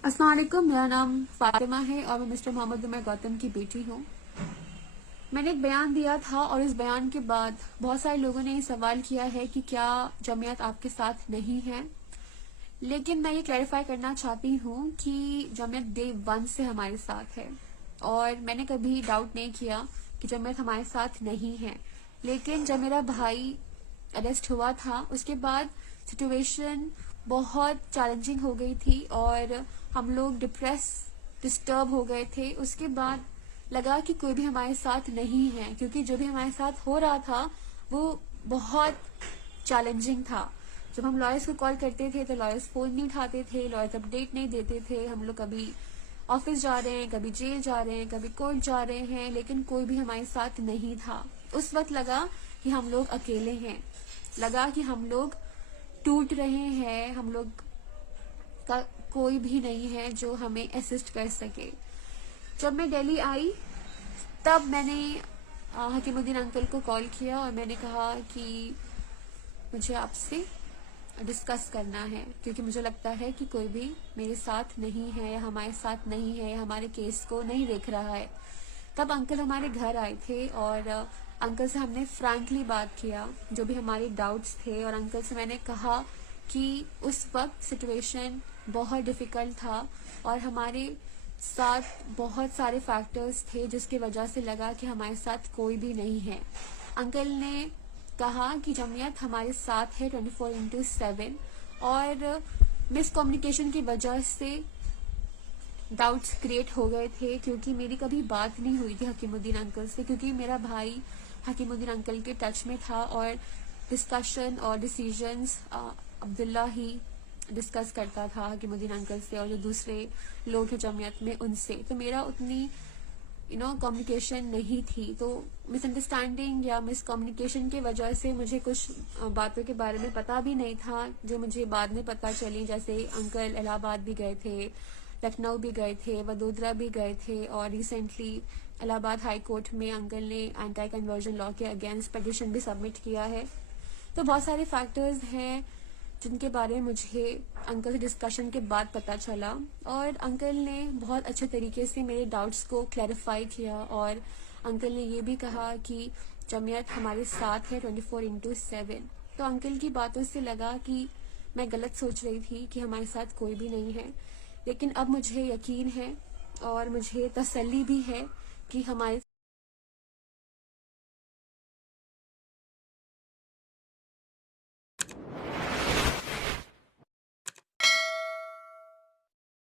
अस्सलाम वालेकुम। मेरा नाम फातिमा है और मैं मिस्टर मोहम्मद उमर गौतम की बेटी हूँ। मैंने एक बयान दिया था और इस बयान के बाद बहुत सारे लोगों ने सवाल किया है कि क्या जमीयत आपके साथ नहीं है। लेकिन मैं ये क्लैरिफाई करना चाहती हूँ कि जमीयत डे 1 से हमारे साथ है और मैंने कभी डाउट नहीं किया कि जमीयत हमारे साथ नहीं है। लेकिन जब मेरा भाई अरेस्ट हुआ था उसके बाद सिचुएशन बहुत चैलेंजिंग हो गई थी और हम लोग डिस्टर्ब हो गए थे। उसके बाद लगा कि कोई भी हमारे साथ नहीं है, क्योंकि जो भी हमारे साथ हो रहा था वो बहुत चैलेंजिंग था। जब हम लॉयर्स को कॉल करते थे तो लॉयर्स फोन नहीं उठाते थे, लॉयर्स अपडेट नहीं देते थे। हम लोग कभी ऑफिस जा रहे हैं, कभी जेल जा रहे हैं, कभी कोर्ट जा रहे हैं, लेकिन कोई भी हमारे साथ नहीं था। उस वक्त लगा कि हम लोग अकेले हैं, लगा कि हम लोग टूट रहे हैं, हम लोग का कोई भी नहीं है जो हमें असिस्ट कर सके। जब मैं दिल्ली आई तब मैंने हकीमुद्दीन अंकल को कॉल किया और मैंने कहा कि मुझे आपसे डिस्कस करना है, क्योंकि मुझे लगता है कि कोई भी मेरे साथ नहीं है या हमारे साथ नहीं है या हमारे केस को नहीं देख रहा है। तब अंकल हमारे घर आए थे और अंकल से हमने फ्रैंकली बात किया जो भी हमारे डाउट्स थे, और अंकल से मैंने कहा कि उस वक्त सिचुएशन बहुत डिफिकल्ट था और हमारे साथ बहुत सारे फैक्टर्स थे जिसकी वजह से लगा कि हमारे साथ कोई भी नहीं है। अंकल ने कहा कि जमीयत हमारे साथ है 24/7 और मिसकम्युनिकेशन की वजह से डाउट्स क्रिएट हो गए थे, क्योंकि मेरी कभी बात नहीं हुई थी हकीमुद्दीन अंकल से, क्योंकि मेरा भाई हकीमुद्दीन अंकल के टच में था और डिस्कशन और डिसीजंस अब्दुल्ला ही डिस्कस करता था हकीमुद्दीन अंकल से और जो दूसरे लोग हैं जमीयत में उनसे। तो मेरा उतनी कम्युनिकेशन नहीं थी, तो मिसअंडरस्टैंडिंग या मिसकम्युनिकेशन की वजह से मुझे कुछ बातों के बारे में पता भी नहीं था जो मुझे बाद में पता चली। जैसे अंकल इलाहाबाद भी गए थे, लखनऊ भी गए थे, वडोदरा भी गए थे और रिसेंटली इलाहाबाद हाई कोर्ट में अंकल ने एंटी कन्वर्जन लॉ के अगेंस्ट पिटिशन भी सबमिट किया है। तो बहुत सारे फैक्टर्स हैं जिनके बारे में मुझे अंकल से डिस्कशन के बाद पता चला और अंकल ने बहुत अच्छे तरीके से मेरे डाउट्स को क्लैरिफाई किया और अंकल ने ये भी कहा कि जमीयत हमारे साथ है 24/7। तो अंकल की बातों से लगा कि मैं गलत सोच रही थी कि हमारे साथ कोई भी नहीं है, लेकिन अब मुझे यकीन है और मुझे तसल्ली भी है कि हमारे